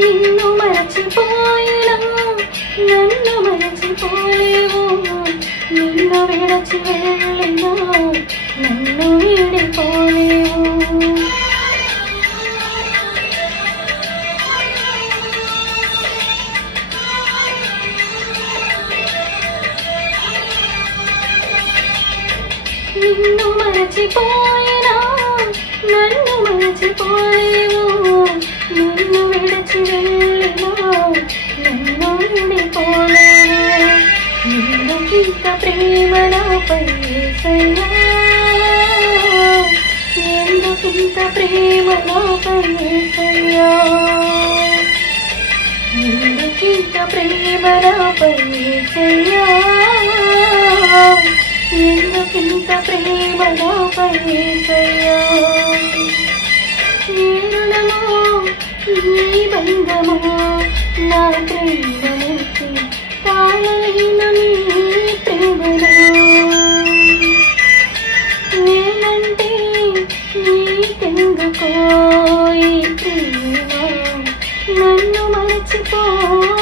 నిన్ను మరచిపోయినా నన్ను మరచిపోలేవు, నిన్ను విడచి వెళ్ళినా నన్ను వీడిపోలేవు. నిన్ను మరచిపోయినా నన్ను మరచిపోలేవు, నిన్ను విడచి వెళ్ళినా నన్ను విడిపోలేవు. ఎందుకింత ప్రేమ నాపై యేసయ్యా, ఎందుకింత ప్రేమ నాపై యేసయ్యా, ఎందుకింత ప్రేమ నాపై యేసయ్యా, ఎందుకింత ప్రేమ నాపై యేసయ్యా. ఏ రుణమో ఈ బంధమో నా ప్రేమకి తాళలేను నీ ప్రేమలో. నేనంటే నీకెందుకో ఈ ప్రేమ, నన్ను మరచిపోందుకో.